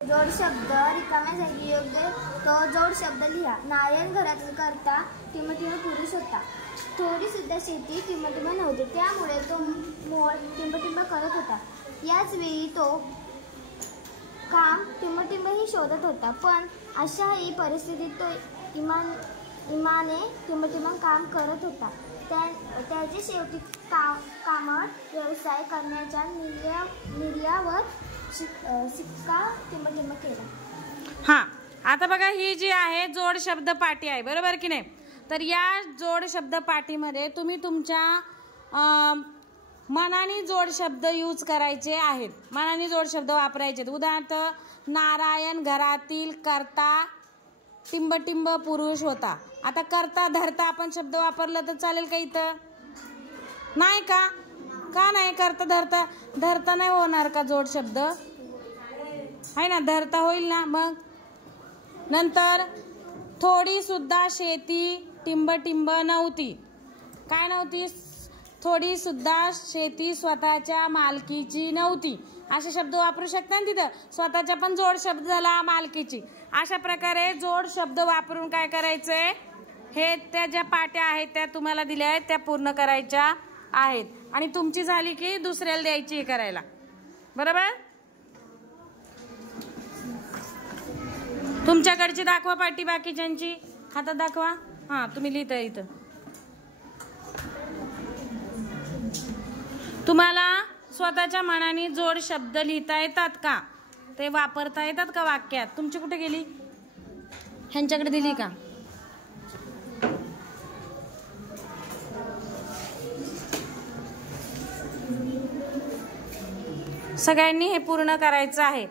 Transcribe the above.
जोड शब्द रिकाम्या जागी योग्य तो जोड शब्द लिहा। नारायण घरातील करता टिमटिम पुरुष होता। थोडी सुद्धा शेती टिमटिम नव्हती, त्यामुळे तो मोळ टिमटिम करत होता। याच वेळी तो काम टिमटिमही शोधत होता, पण अशाही परिस्थितीत तो इमाने टिमटिम काम करत होता। त्याचे शेवटी कामट व्यवसाय करण्याच्या निर्यावर शिक्का टिमटिम केला। हां, आता बघा ही जी आहे जोड शब्द पाठी आहे, बरोबर की नाही? तर या जोड शब्द पाठीमध्ये तुम्ही तुमच्या मनाने जोड शब्द यूज करायचे आहेत, मनाने जोड शब्द वापरायचे आहेत। उदाहरणार्थ नारायण घरातील करता टिंबटिंब पुरुष होता। आता करता धरता आपण शब्द वापरला तर चालेल का इथं? नाही का? का नाही? करता धरता धरता नाही होणार का जोड शब्द? आहे ना, धरता होईल ना। मग नंतर थोडी सुद्धा शेती टिंबटिंब नव्हती। काय नव्हती? थोडी सुद्धा शेती स्वतःच्या मालकीची नव्हती। असे शब्द वापरू शकता ना तिथं। स्वतःचा पण जोड शब्द झाला, मालकीची। अशा प्रकारे जोड शब्द वापरून काय करायचंय, हे त्या ज्या पाट्या आहेत त्या तुम्हाला दिल्या आहेत त्या पूर्ण करायच्या आहेत, आणि तुमची झाली की दुसऱ्याला द्यायची करायला, बरोबर? तुमच्याकडची दाखवा पाटी, बाकीच्यांची हातात दाखवा। हां, तुम्ही लिहिता इथं। तुम्हाला स्वतःच्या मनाने जोड शब्द लिहिता येतात का? ते वापरता येतात का वाक्यात? तुमची कुठे गेली? ह्यांच्याकडे दिली का? सगळ्यांनी हे पूर्ण करायचं आहे।